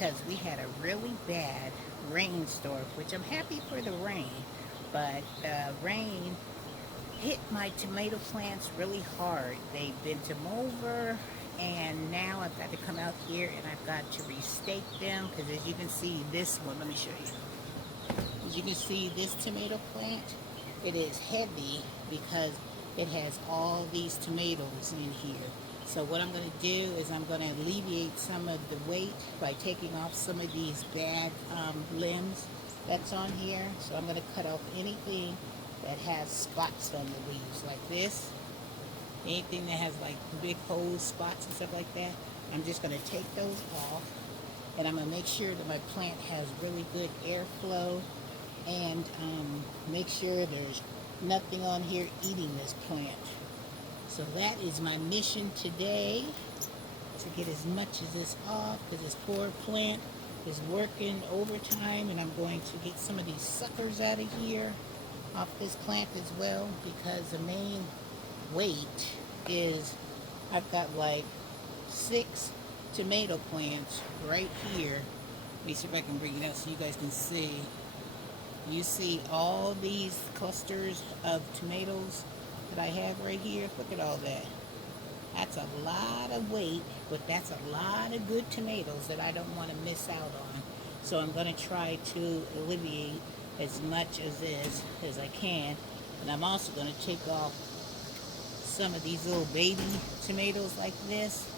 because we had a really bad rainstorm, which I'm happy for the rain, but the rain hit my tomato plants really hard. They bent them over, and now I've got to come out here and I've got to restake them because as you can see, this one, let me show you. As you can see, this tomato plant, it is heavy because it has all these tomatoes in here. So what I'm going to do is I'm going to alleviate some of the weight by taking off some of these bad limbs that's on here. So I'm going to cut off anything that has spots on the leaves like this. Anything that has like big holes, spots and stuff like that. I'm just going to take those off, and I'm going to make sure that my plant has really good airflow, and make sure there's nothing on here eating this plant. So that is my mission today, to get as much of this off, because this poor plant is working overtime, and I'm going to get some of these suckers out of here, off this plant as well, because the main weight is, I've got like 6 tomato plants right here. Let me see if I can bring it out so you guys can see. You see all these clusters of tomatoes that I have right here? Look at all that. That's a lot of weight, but that's a lot of good tomatoes that I don't want to miss out on. So I'm going to try to alleviate as much of this as I can. And I'm also going to take off some of these little baby tomatoes like this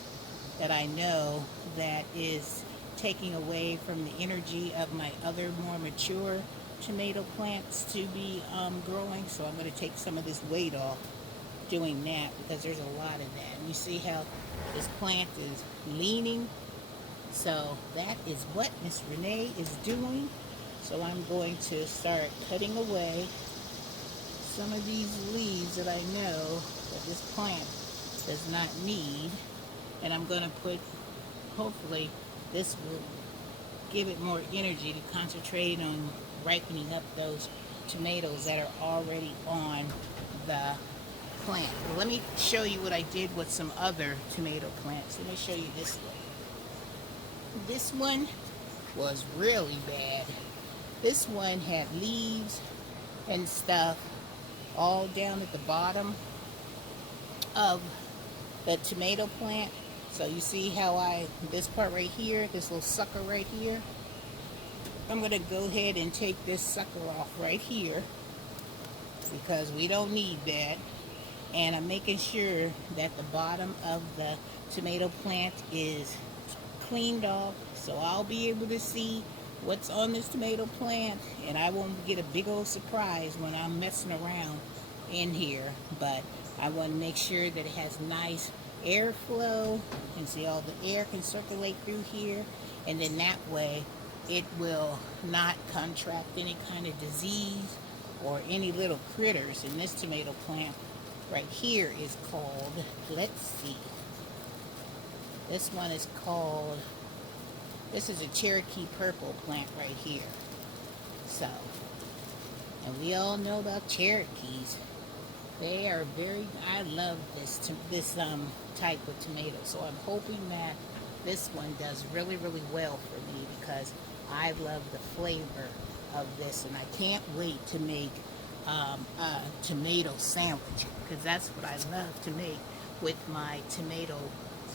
that I know that is taking away from the energy of my other more mature tomato plants to be growing. So I'm going to take some of this weight off doing that, because there's a lot of that. And you see how this plant is leaning. So that is what Miss Renee is doing. So I'm going to start cutting away some of these leaves that I know that this plant does not need. And I'm going to put, hopefully this will give it more energy to concentrate on ripening up those tomatoes that are already on the plant. Well, let me show you what I did with some other tomato plants. Let me show you this one. This one was really bad. This one had leaves and stuff all down at the bottom of the tomato plant. So you see how this part right here, this little sucker right here, I'm going to go ahead and take this sucker off right here because we don't need that. And I'm making sure that the bottom of the tomato plant is cleaned off, so I'll be able to see what's on this tomato plant, and I won't get a big old surprise when I'm messing around in here. But I want to make sure that it has nice airflow, and see all the air can circulate through here, and then that way it will not contract any kind of disease or any little critters. In this tomato plant right here is called, let's see, this one is called, this is a Cherokee purple plant right here. So, and we all know about Cherokees. They are very, I love this type of tomato. So I'm hoping that this one does really, really well for me, because I love the flavor of this, and I can't wait to make a tomato sandwich, because that's what I love to make with my tomato.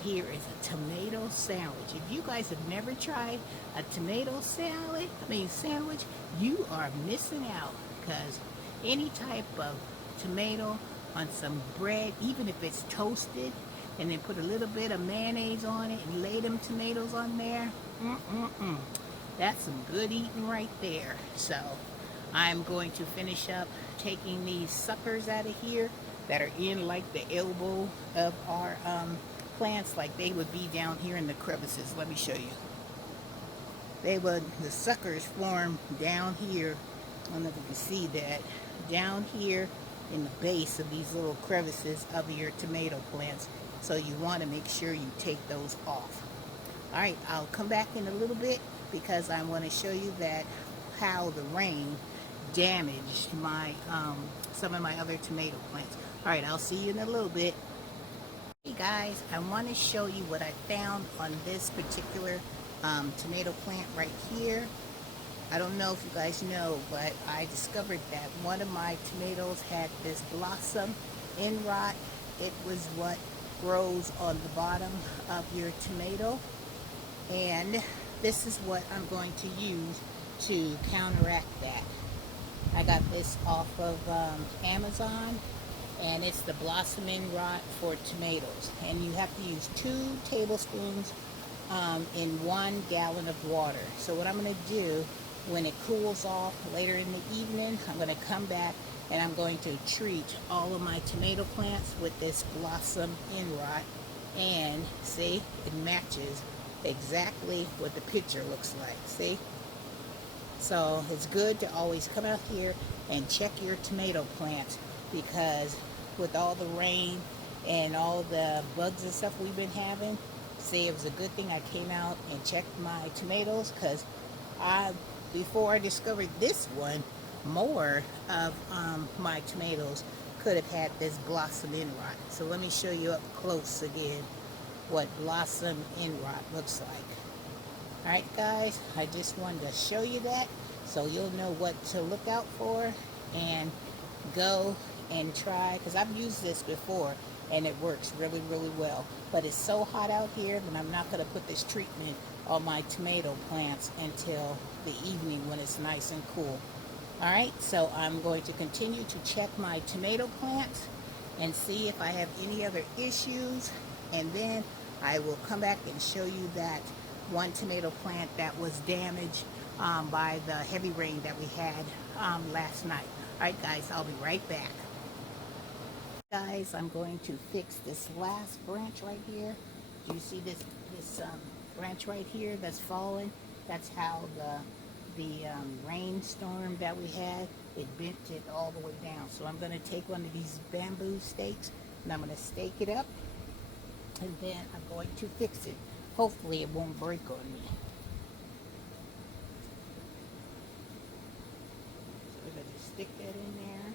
Here is a tomato sandwich. If you guys have never tried a tomato sandwich, you are missing out, because any type of tomato on some bread, even if it's toasted, and then put a little bit of mayonnaise on it and lay them tomatoes on there, that's some good eating right there. So I'm going to finish up taking these suckers out of here that are in like the elbow of our plants, like they would be down here in the crevices. Let me show you. The suckers form down here. I don't know if you can see that. Down here in the base of these little crevices of your tomato plants. So you want to make sure you take those off. Alright, I'll come back in a little bit, because I want to show you that how the rain damaged my some of my other tomato plants. Alright, I'll see you in a little bit. Hey guys, I want to show you what I found on this particular tomato plant right here. I don't know if you guys know, but I discovered that one of my tomatoes had this blossom end rot. It was what grows on the bottom of your tomato. And this is what I'm going to use to counteract that. I got this off of Amazon, and it's the blossom end rot for tomatoes. And you have to use 2 tablespoons in 1 gallon of water. So what I'm going to do when it cools off later in the evening, I'm going to come back and I'm going to treat all of my tomato plants with this blossom end rot. And see, it matches exactly what the picture looks like. See? So it's good to always come out here and check your tomato plants, because with all the rain and all the bugs and stuff we've been having, see, it was a good thing I came out and checked my tomatoes, because before I discovered this one, more of my tomatoes could have had this blossom end rot. So let me show you up close again what blossom end rot looks like. Alright guys, I just wanted to show you that so you'll know what to look out for and go and try, because I've used this before and it works really, really well. But it's so hot out here that I'm not going to put this treatment on my tomato plants until the evening when it's nice and cool. Alright, so I'm going to continue to check my tomato plants and see if I have any other issues, and then I will come back and show you that one tomato plant that was damaged by the heavy rain that we had last night. Alright guys, I'll be right back. Guys, I'm going to fix this last branch right here. Do you see this branch right here that's fallen? That's how the rainstorm that we had, it bent it all the way down. So I'm going to take one of these bamboo stakes and I'm going to stake it up, and then I'm going to fix it. Hopefully it won't break on me. So we're going to stick that in there.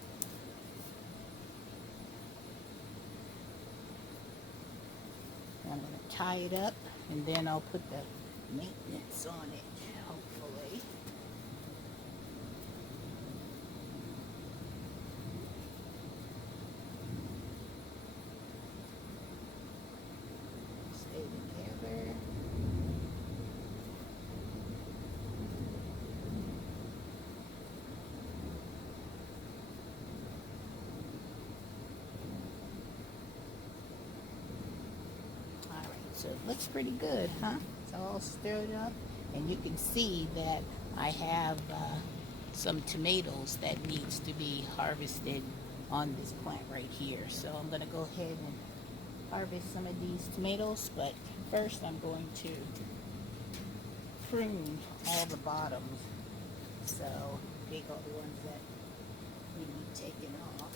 I'm going to tie it up, and then I'll put the maintenance on it, hopefully. Stay together. So it looks pretty good, huh? It's all stirred up, and you can see that I have some tomatoes that needs to be harvested on this plant right here. So I'm going to go ahead and harvest some of these tomatoes, but first I'm going to prune all the bottoms, so take all the ones that need taken off.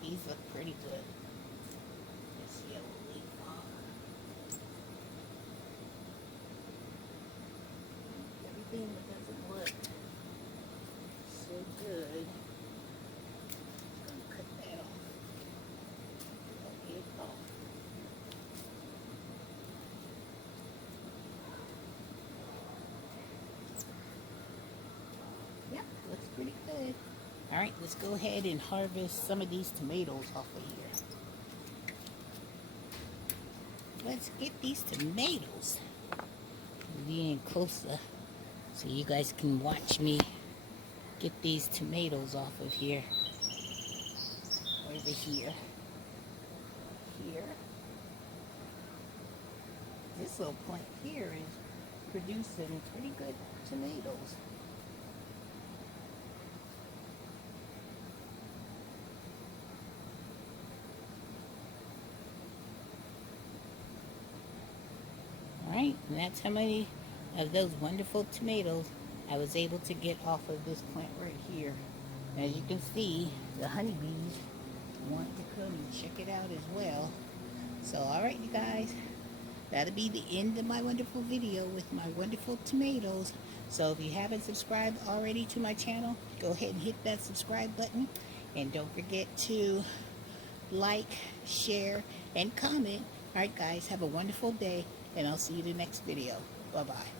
These look pretty good. This yellow leaf on. Everything that doesn't look so good, I'm going to cut that off. Cut it off. Yep, looks pretty good. Alright, let's go ahead and harvest some of these tomatoes off of here. Let's get these tomatoes. Be in closer so you guys can watch me get these tomatoes off of here. Over here. Here. This little plant here is producing pretty good tomatoes. right, and that's how many of those wonderful tomatoes I was able to get off of this plant right here. As you can see, the honeybees want to come and check it out as well. So, alright you guys, that'll be the end of my wonderful video with my wonderful tomatoes. So if you haven't subscribed already to my channel, go ahead and hit that subscribe button. And don't forget to like, share, and comment. Alright guys, have a wonderful day, and I'll see you in the next video. Bye-bye.